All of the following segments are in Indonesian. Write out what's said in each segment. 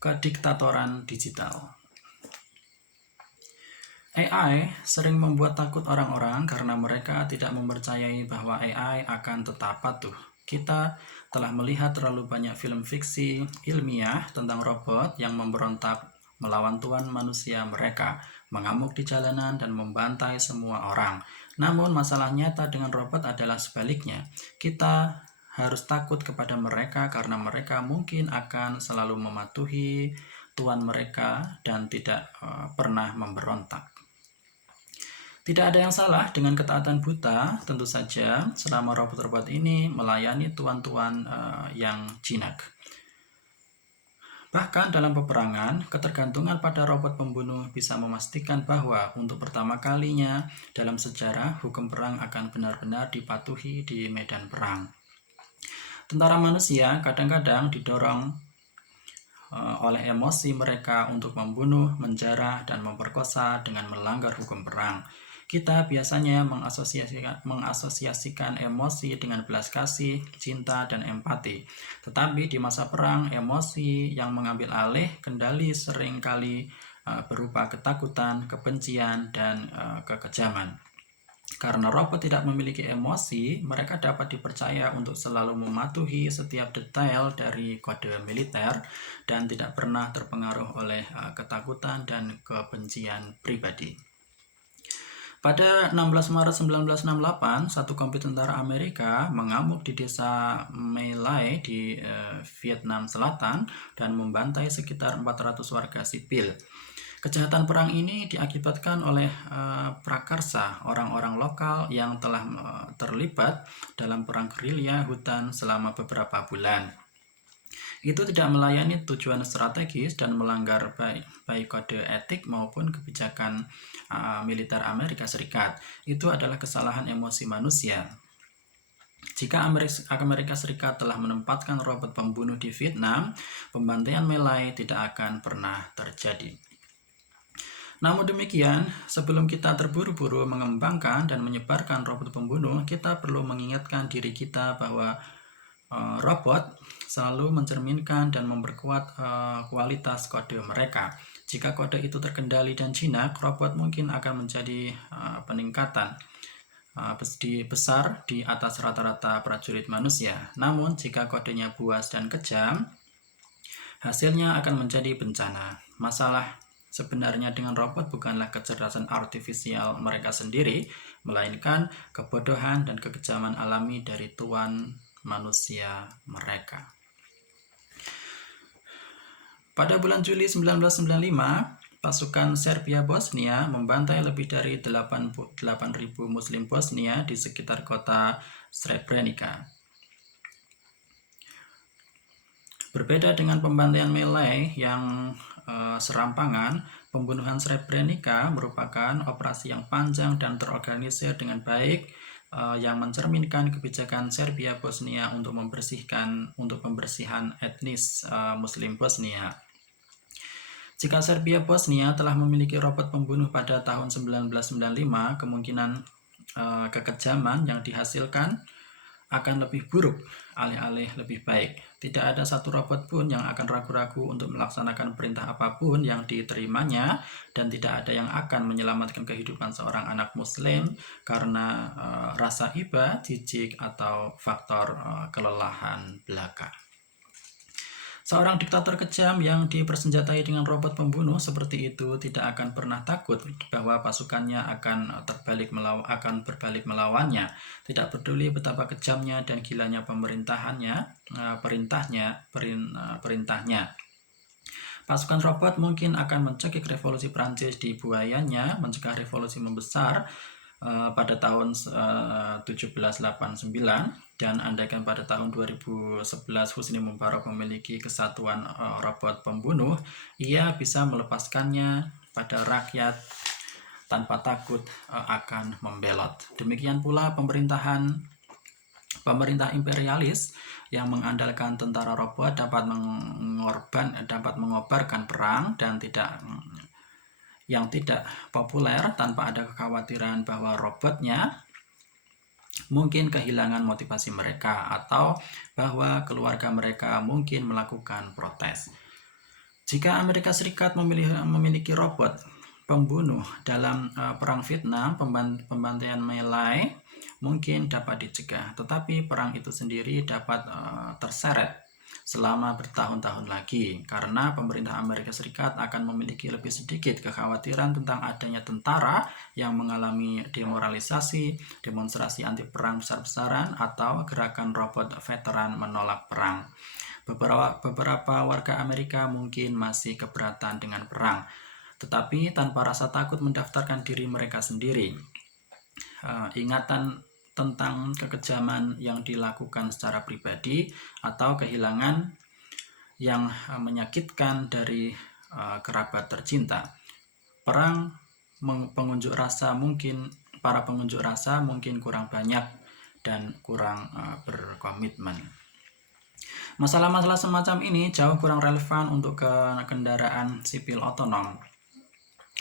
Kediktatoran digital. AI sering membuat takut orang-orang karena mereka tidak mempercayai bahwa AI akan tetap patuh. Kita telah melihat terlalu banyak film fiksi ilmiah tentang robot yang memberontak melawan tuan manusia mereka, mengamuk di jalanan dan membantai semua orang. Namun masalah nyata dengan robot adalah sebaliknya. Kita harus takut kepada mereka karena mereka mungkin akan selalu mematuhi tuan mereka dan tidak pernah memberontak. Tidak ada yang salah dengan ketaatan buta, tentu saja selama robot-robot ini melayani tuan-tuan yang jinak. Bahkan dalam peperangan, ketergantungan pada robot pembunuh bisa memastikan bahwa untuk pertama kalinya dalam sejarah, hukum perang akan benar-benar dipatuhi di medan perang. Tentara manusia kadang-kadang didorong oleh emosi mereka untuk membunuh, menjarah, dan memperkosa dengan melanggar hukum perang. Kita biasanya mengasosiasikan emosi dengan belas kasih, cinta, dan empati. Tetapi di masa perang, emosi yang mengambil alih kendali seringkali berupa ketakutan, kebencian, dan kekejaman. Karena robot tidak memiliki emosi, mereka dapat dipercaya untuk selalu mematuhi setiap detail dari kode militer dan tidak pernah terpengaruh oleh ketakutan dan kebencian pribadi. Pada 16 Maret 1968, satu kompi tentara Amerika mengamuk di desa My Lai di Vietnam Selatan dan membantai sekitar 400 warga sipil. Kejahatan perang ini diakibatkan oleh prakarsa orang-orang lokal yang telah terlibat dalam perang gerilya hutan selama beberapa bulan. Itu tidak melayani tujuan strategis dan melanggar baik kode etik maupun kebijakan militer Amerika Serikat. Itu adalah kesalahan emosi manusia. Jika Amerika Serikat telah menempatkan robot pembunuh di Vietnam, pembantaian My Lai tidak akan pernah terjadi. Namun demikian, sebelum kita terburu-buru mengembangkan dan menyebarkan robot pembunuh, kita perlu mengingatkan diri kita bahwa robot selalu mencerminkan dan memperkuat kualitas kode mereka. Jika kode itu terkendali dan jinak, robot mungkin akan menjadi peningkatan besar di atas rata-rata prajurit manusia. Namun, jika kodenya buas dan kejam, hasilnya akan menjadi bencana. Masalah sebenarnya dengan robot bukanlah kecerdasan artifisial mereka sendiri, melainkan kebodohan dan kekejaman alami dari tuan manusia mereka. Pada bulan Juli 1995, pasukan Serbia Bosnia membantai lebih dari 8.000 Muslim Bosnia di sekitar kota Srebrenica. Berbeda dengan pembantaian My Lai yang serampangan, pembunuhan Srebrenica merupakan operasi yang panjang dan terorganisir dengan baik yang mencerminkan kebijakan Serbia Bosnia untuk pembersihan etnis Muslim Bosnia. Jika Serbia Bosnia telah memiliki robot pembunuh pada tahun 1995, kemungkinan kekejaman yang dihasilkan akan lebih buruk alih-alih lebih baik. Tidak ada satu robot pun yang akan ragu-ragu untuk melaksanakan perintah apapun yang diterimanya, dan tidak ada yang akan menyelamatkan kehidupan seorang anak muslim karena rasa iba, jijik, atau faktor kelelahan belaka. Seorang diktator kejam yang dipersenjatai dengan robot pembunuh seperti itu tidak akan pernah takut bahwa pasukannya akan berbalik melawannya. Tidak peduli betapa kejamnya dan gilanya perintahnya. Pasukan robot mungkin akan mencekik revolusi Prancis di buayanya, mencegah revolusi membesar pada tahun 1789, dan andaikan pada tahun 2011 Husni Mubarak memiliki kesatuan robot pembunuh, ia bisa melepaskannya pada rakyat tanpa takut akan membelot. Demikian pula pemerintah imperialis yang mengandalkan tentara robot dapat mengobarkan perang dan yang tidak populer tanpa ada kekhawatiran bahwa robotnya mungkin kehilangan motivasi mereka atau bahwa keluarga mereka mungkin melakukan protes. Jika Amerika Serikat memiliki robot pembunuh dalam perang Vietnam, pembantaian My Lai mungkin dapat dicegah, tetapi perang itu sendiri dapat terseret selama bertahun-tahun lagi, karena pemerintah Amerika Serikat akan memiliki lebih sedikit kekhawatiran tentang adanya tentara yang mengalami demoralisasi, demonstrasi anti perang besar-besaran, atau gerakan robot veteran menolak perang. Beberapa warga Amerika mungkin masih keberatan dengan perang, tetapi tanpa rasa takut mendaftarkan diri mereka sendiri. Ingatan tentang kekejaman yang dilakukan secara pribadi atau kehilangan yang menyakitkan dari kerabat tercinta. Para pengunjuk rasa mungkin kurang banyak dan kurang berkomitmen. Masalah-masalah semacam ini jauh kurang relevan untuk kendaraan sipil otonom,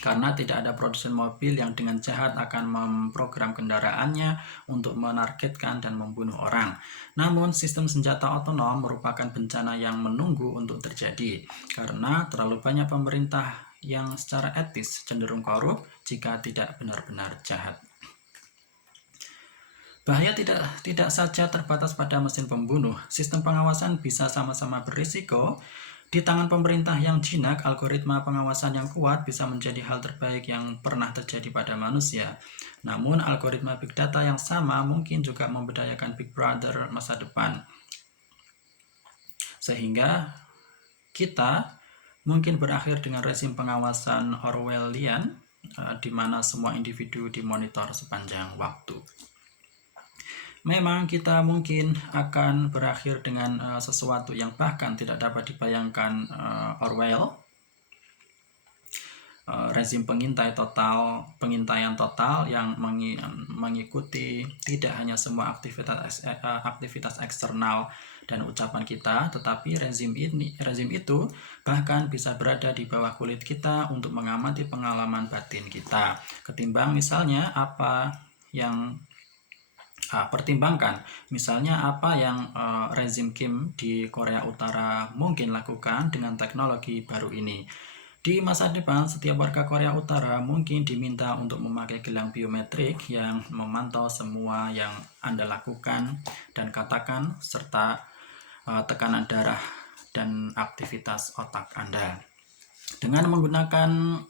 karena tidak ada produsen mobil yang dengan jahat akan memprogram kendaraannya untuk menargetkan dan membunuh orang. Namun, sistem senjata otonom merupakan bencana yang menunggu untuk terjadi, karena terlalu banyak pemerintah yang secara etis cenderung korup jika tidak benar-benar jahat. Bahaya tidak saja terbatas pada mesin pembunuh. Sistem pengawasan bisa sama-sama berisiko. Di tangan pemerintah yang jinak, algoritma pengawasan yang kuat bisa menjadi hal terbaik yang pernah terjadi pada manusia. Namun, algoritma big data yang sama mungkin juga memberdayakan Big Brother masa depan. Sehingga kita mungkin berakhir dengan rezim pengawasan Orwellian, di mana semua individu dimonitor sepanjang waktu. Memang kita mungkin akan berakhir dengan sesuatu yang bahkan tidak dapat dibayangkan Orwell, rezim pengintaian total yang mengikuti tidak hanya semua aktivitas eksternal dan ucapan kita, tetapi rezim itu bahkan bisa berada di bawah kulit kita untuk mengamati pengalaman batin kita. Ketimbang misalnya pertimbangkan misalnya apa yang rezim Kim di Korea Utara mungkin lakukan dengan teknologi baru ini. Di masa depan, setiap warga Korea Utara mungkin diminta untuk memakai gelang biometrik yang memantau semua yang Anda lakukan dan katakan, serta tekanan darah dan aktivitas otak Anda. Dengan menggunakan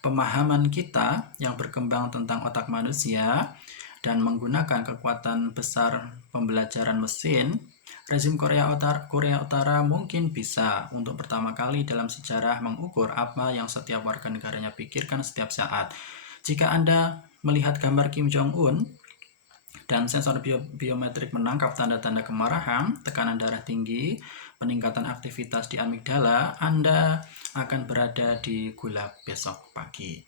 pemahaman kita yang berkembang tentang otak manusia dan menggunakan kekuatan besar pembelajaran mesin, rezim Korea Utara mungkin bisa untuk pertama kali dalam sejarah mengukur apa yang setiap warga negaranya pikirkan setiap saat. Jika Anda melihat gambar Kim Jong-un dan sensor biometrik menangkap tanda-tanda kemarahan, tekanan darah tinggi, peningkatan aktivitas di amigdala, Anda akan berada di gulag besok pagi.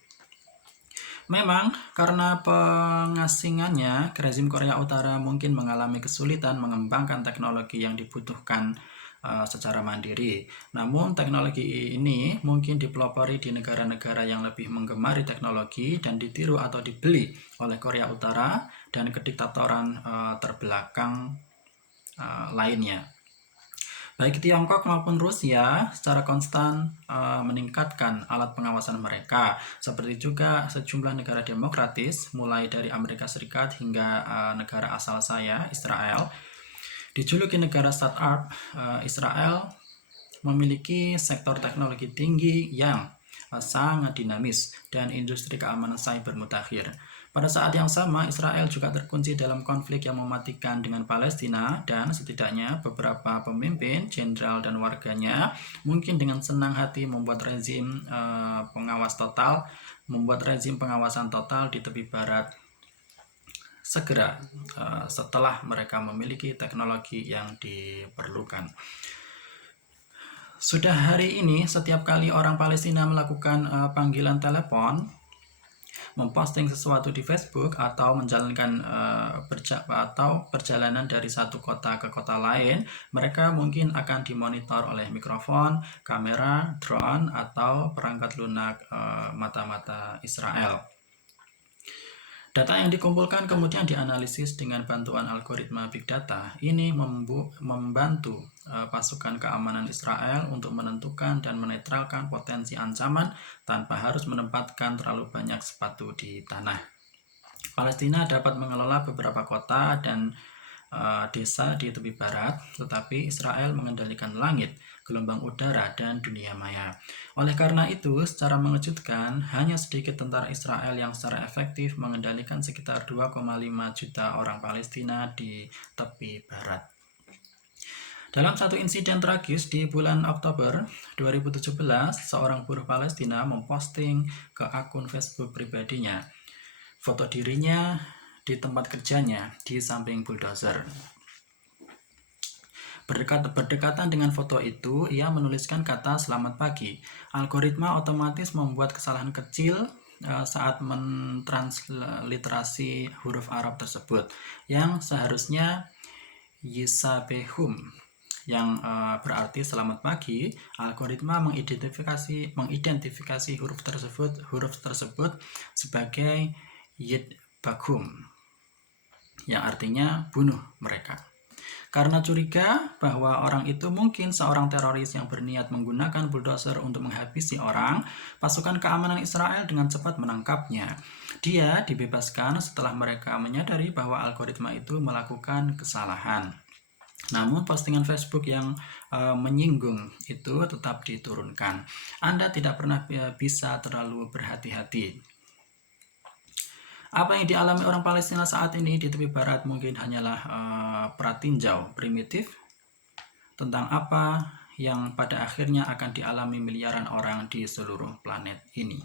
Memang karena pengasingannya, rezim Korea Utara mungkin mengalami kesulitan mengembangkan teknologi yang dibutuhkan secara mandiri. Namun teknologi ini mungkin dipelopori di negara-negara yang lebih menggemari teknologi dan ditiru atau dibeli oleh Korea Utara dan kediktatoran terbelakang lainnya. Baik Tiongkok maupun Rusia secara konstan meningkatkan alat pengawasan mereka, seperti juga sejumlah negara demokratis, mulai dari Amerika Serikat hingga negara asal saya, Israel. Dijuluki negara startup, Israel memiliki sektor teknologi tinggi yang sangat dinamis dan industri keamanan cyber mutakhir. Pada saat yang sama, Israel juga terkunci dalam konflik yang mematikan dengan Palestina, dan setidaknya beberapa pemimpin, jenderal, dan warganya mungkin dengan senang hati membuat rezim pengawasan total di tepi barat segera setelah mereka memiliki teknologi yang diperlukan. Sudah hari ini, setiap kali orang Palestina melakukan panggilan telepon, memposting sesuatu di Facebook, atau menjalankan perjalanan dari satu kota ke kota lain, mereka mungkin akan dimonitor oleh mikrofon, kamera, drone, atau perangkat lunak mata-mata Israel. Data yang dikumpulkan kemudian dianalisis dengan bantuan algoritma big data. Ini membantu pasukan keamanan Israel untuk menentukan dan menetralkan potensi ancaman tanpa harus menempatkan terlalu banyak sepatu di tanah. Palestina dapat mengelola beberapa kota dan desa di tepi barat, tetapi Israel mengendalikan langit, gelombang udara, dan dunia maya. Oleh karena itu, secara mengejutkan, hanya sedikit tentara Israel yang secara efektif mengendalikan sekitar 2,5 juta orang Palestina di tepi barat. Dalam satu insiden tragis di bulan Oktober 2017, seorang buruh Palestina memposting ke akun Facebook pribadinya foto dirinya di tempat kerjanya di samping bulldozer. Berdekatan dengan foto itu, ia menuliskan kata "Selamat pagi". Algoritma otomatis membuat kesalahan kecil saat mentransliterasi huruf Arab tersebut, yang seharusnya Yisabehum, yang berarti selamat pagi. Algoritma mengidentifikasi huruf tersebut sebagai Yitbakum, yang artinya bunuh mereka. Karena curiga bahwa orang itu mungkin seorang teroris yang berniat menggunakan bulldozer untuk menghabisi orang, pasukan keamanan Israel dengan cepat menangkapnya. Dia dibebaskan setelah mereka menyadari bahwa algoritma itu melakukan kesalahan. Namun postingan Facebook yang menyinggung itu tetap diturunkan. Anda tidak pernah bisa terlalu berhati-hati. Apa yang dialami orang Palestina saat ini di tepi barat mungkin hanyalah pratinjau primitif tentang apa yang pada akhirnya akan dialami miliaran orang di seluruh planet ini.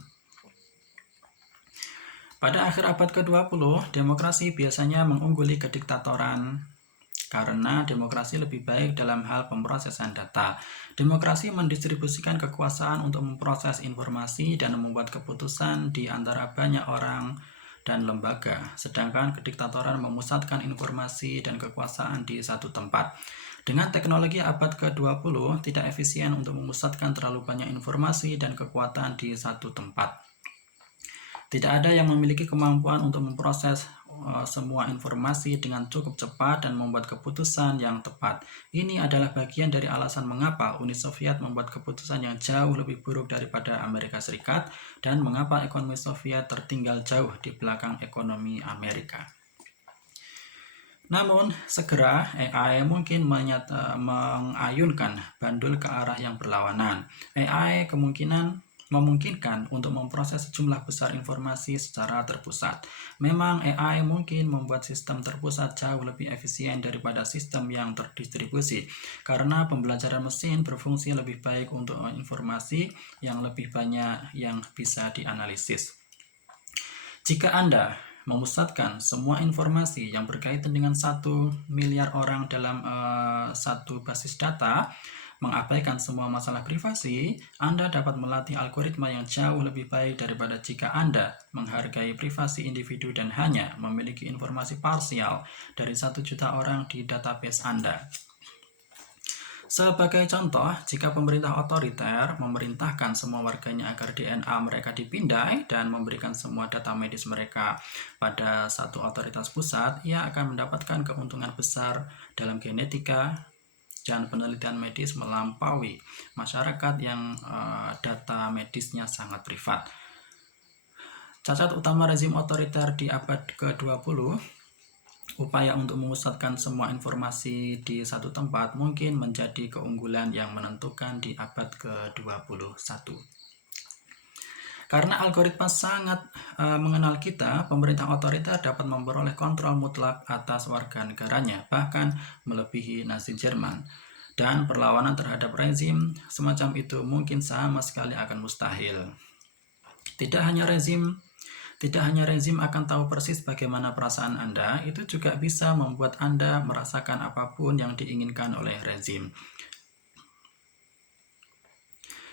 Pada akhir abad ke-20, demokrasi biasanya mengungguli kediktatoran karena demokrasi lebih baik dalam hal pemrosesan data. Demokrasi mendistribusikan kekuasaan untuk memproses informasi dan membuat keputusan di antara banyak orang dan lembaga, sedangkan kediktatoran memusatkan informasi dan kekuasaan di satu tempat. Dengan teknologi abad ke-20, tidak efisien untuk memusatkan terlalu banyak informasi dan kekuatan di satu tempat. Tidak ada yang memiliki kemampuan untuk memproses semua informasi dengan cukup cepat dan membuat keputusan yang tepat. Ini adalah bagian dari alasan mengapa Uni Soviet membuat keputusan yang jauh lebih buruk daripada Amerika Serikat dan mengapa ekonomi Soviet tertinggal jauh di belakang ekonomi Amerika. Namun, segera AI mungkin mengayunkan bandul ke arah yang berlawanan. AI memungkinkan untuk memproses sejumlah besar informasi secara terpusat. Memang AI mungkin membuat sistem terpusat jauh lebih efisien daripada sistem yang terdistribusi, karena pembelajaran mesin berfungsi lebih baik untuk informasi yang lebih banyak yang bisa dianalisis. Jika Anda memusatkan semua informasi yang berkaitan dengan 1 miliar orang dalam satu basis data, mengabaikan semua masalah privasi, Anda dapat melatih algoritma yang jauh lebih baik daripada jika Anda menghargai privasi individu dan hanya memiliki informasi parsial dari 1 juta orang di database Anda. Sebagai contoh, jika pemerintah otoriter memerintahkan semua warganya agar DNA mereka dipindai dan memberikan semua data medis mereka pada satu otoritas pusat, ia akan mendapatkan keuntungan besar dalam genetika dan penelitian medis melampaui masyarakat yang data medisnya sangat privat. Cacat utama rezim otoriter di abad ke-20, upaya untuk memusatkan semua informasi di satu tempat mungkin menjadi keunggulan yang menentukan di abad ke-21. Karena algoritma sangat mengenal kita, pemerintah otoriter dapat memperoleh kontrol mutlak atas warga negaranya, bahkan melebihi Nazi Jerman. Dan perlawanan terhadap rezim semacam itu mungkin sama sekali akan mustahil. Tidak hanya rezim akan tahu persis bagaimana perasaan Anda, itu juga bisa membuat Anda merasakan apapun yang diinginkan oleh rezim.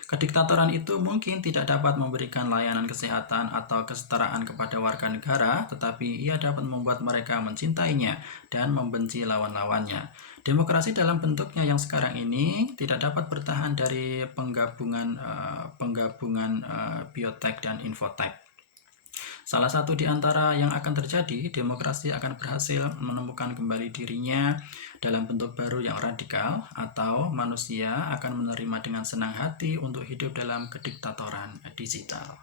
Kediktatoran itu mungkin tidak dapat memberikan layanan kesehatan atau kesetaraan kepada warga negara, tetapi ia dapat membuat mereka mencintainya dan membenci lawan-lawannya. Demokrasi dalam bentuknya yang sekarang ini tidak dapat bertahan dari penggabungan biotek dan infotek. Salah satu di antara yang akan terjadi, demokrasi akan berhasil menemukan kembali dirinya dalam bentuk baru yang radikal, atau manusia akan menerima dengan senang hati untuk hidup dalam kediktatoran digital.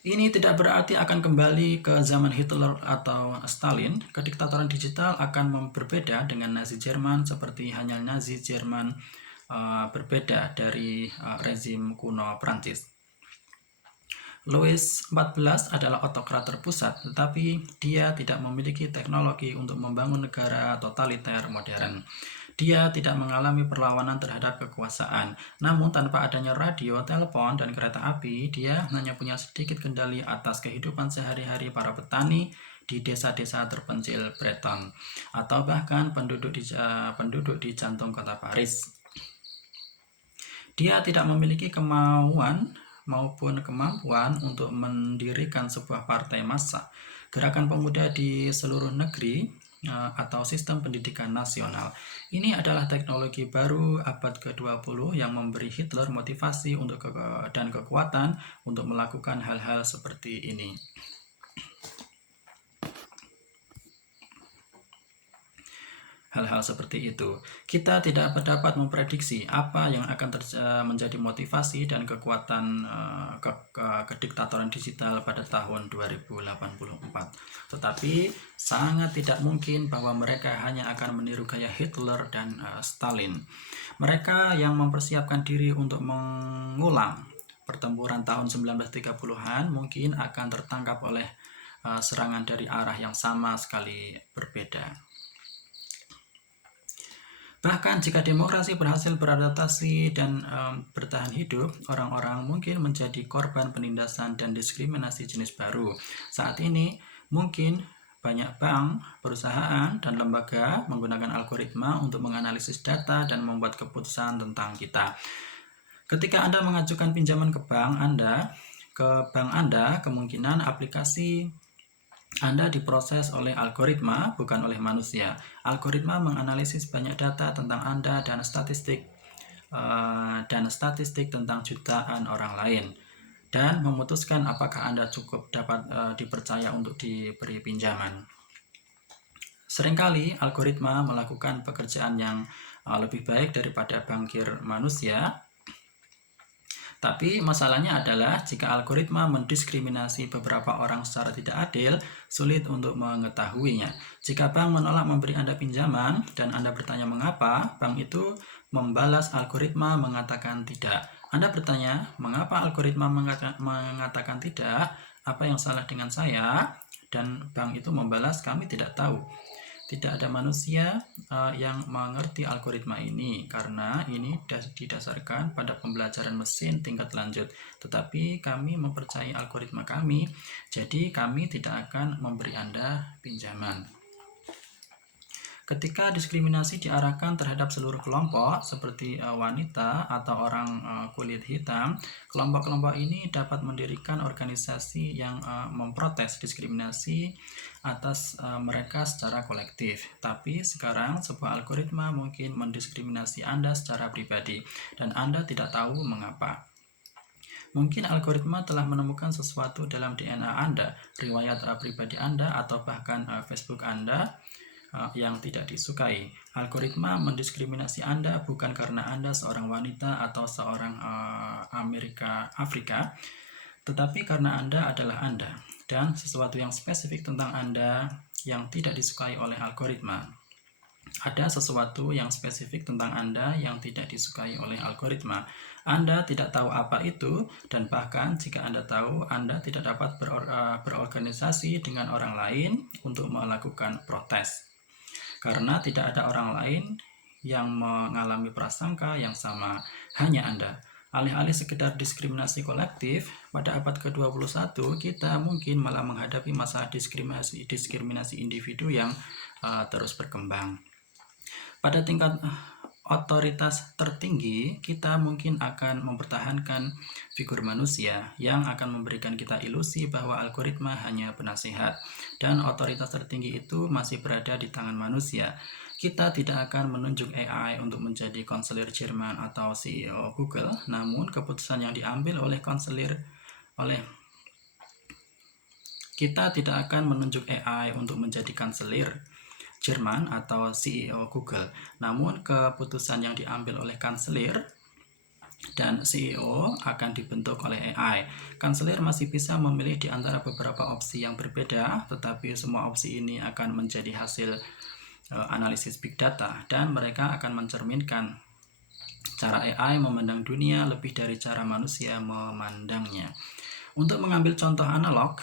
Ini tidak berarti akan kembali ke zaman Hitler atau Stalin. Kediktatoran digital akan berbeda dengan Nazi Jerman, seperti hanya Nazi Jerman berbeda dari rezim kuno Prancis. Louis XIV adalah autokrat terpusat, tetapi dia tidak memiliki teknologi untuk membangun negara totaliter modern. Dia tidak mengalami perlawanan terhadap kekuasaan, namun tanpa adanya radio, telepon, dan kereta api, dia hanya punya sedikit kendali atas kehidupan sehari-hari para petani di desa-desa terpencil Breton, atau bahkan penduduk di jantung kota Paris. Dia tidak memiliki kemauan maupun kemampuan untuk mendirikan sebuah partai massa, gerakan pemuda di seluruh negeri, atau sistem pendidikan nasional. Ini adalah teknologi baru abad ke-20 yang memberi Hitler motivasi dan kekuatan untuk melakukan hal-hal seperti ini. Hal-hal seperti itu. Kita tidak dapat memprediksi apa yang akan menjadi motivasi dan kekuatan kediktatoran digital pada tahun 2084. Tetapi sangat tidak mungkin bahwa mereka hanya akan meniru gaya Hitler dan Stalin. Mereka yang mempersiapkan diri untuk mengulang pertempuran tahun 1930-an mungkin akan tertangkap oleh serangan dari arah yang sama sekali berbeda. Bahkan jika demokrasi berhasil beradaptasi dan bertahan hidup, orang-orang mungkin menjadi korban penindasan dan diskriminasi jenis baru. Saat ini, mungkin banyak bank, perusahaan, dan lembaga menggunakan algoritma untuk menganalisis data dan membuat keputusan tentang kita. Ketika Anda mengajukan pinjaman ke bank Anda, kemungkinan aplikasi Anda diproses oleh algoritma, bukan oleh manusia. Algoritma menganalisis banyak data tentang Anda dan statistik tentang jutaan orang lain, dan memutuskan apakah Anda cukup dapat dipercaya untuk diberi pinjaman. Seringkali algoritma melakukan pekerjaan yang lebih baik daripada bankir manusia. Tapi masalahnya adalah jika algoritma mendiskriminasi beberapa orang secara tidak adil, sulit untuk mengetahuinya. Jika bank menolak memberi Anda pinjaman dan Anda bertanya mengapa, bank itu membalas algoritma mengatakan tidak. Anda bertanya, mengapa algoritma mengatakan tidak? Apa yang salah dengan saya? Dan bank itu membalas, kami tidak tahu. Tidak ada manusia yang mengerti algoritma ini, karena ini didasarkan pada pembelajaran mesin tingkat lanjut. Tetapi kami mempercayai algoritma kami, jadi kami tidak akan memberi Anda pinjaman. Ketika diskriminasi diarahkan terhadap seluruh kelompok, seperti wanita atau orang kulit hitam, kelompok-kelompok ini dapat mendirikan organisasi yang memprotes diskriminasi atas mereka secara kolektif. Tapi sekarang sebuah algoritma mungkin mendiskriminasi Anda secara pribadi, dan Anda tidak tahu mengapa. Mungkin algoritma telah menemukan sesuatu dalam DNA Anda, riwayat pribadi Anda, atau bahkan Facebook Anda yang tidak disukai. Algoritma mendiskriminasi Anda bukan karena Anda seorang wanita atau seorang Afrika, tetapi karena Anda adalah Anda, dan sesuatu yang spesifik tentang Anda yang tidak disukai oleh algoritma. Ada sesuatu yang spesifik tentang Anda yang tidak disukai oleh algoritma. Anda tidak tahu apa itu, dan bahkan jika Anda tahu, Anda tidak dapat berorganisasi dengan orang lain untuk melakukan protes, karena tidak ada orang lain yang mengalami prasangka yang sama, hanya Anda. Alih-alih sekedar diskriminasi kolektif, pada abad ke-21 kita mungkin malah menghadapi masalah diskriminasi individu yang terus berkembang. Pada tingkat otoritas tertinggi, kita mungkin akan mempertahankan figur manusia yang akan memberikan kita ilusi bahwa algoritma hanya penasihat, dan otoritas tertinggi itu masih berada di tangan manusia. Kita tidak akan menunjuk AI untuk menjadi konselir Jerman atau CEO Google, namun keputusan yang diambil oleh Kita tidak akan menunjuk AI untuk menjadi kanselir Jerman atau CEO Google. Namun keputusan yang diambil oleh kanselir dan CEO akan dibentuk oleh AI. Kanselir masih bisa memilih di antara beberapa opsi yang berbeda, tetapi semua opsi ini akan menjadi hasil analisis big data dan mereka akan mencerminkan cara AI memandang dunia lebih dari cara manusia memandangnya. Untuk mengambil contoh analog,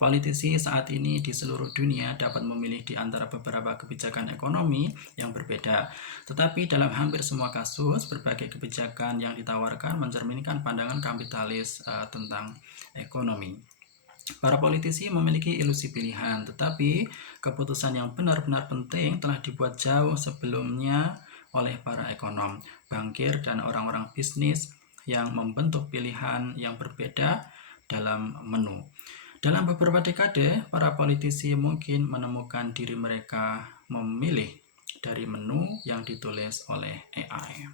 politisi saat ini di seluruh dunia dapat memilih di antara beberapa kebijakan ekonomi yang berbeda. Tetapi dalam hampir semua kasus, berbagai kebijakan yang ditawarkan mencerminkan pandangan kapitalis tentang ekonomi. Para politisi memiliki ilusi pilihan, tetapi keputusan yang benar-benar penting telah dibuat jauh sebelumnya oleh para ekonom, bankir, dan orang-orang bisnis yang membentuk pilihan yang berbeda dalam menu. Dalam beberapa dekade, para politisi mungkin menemukan diri mereka memilih dari menu yang ditulis oleh AI.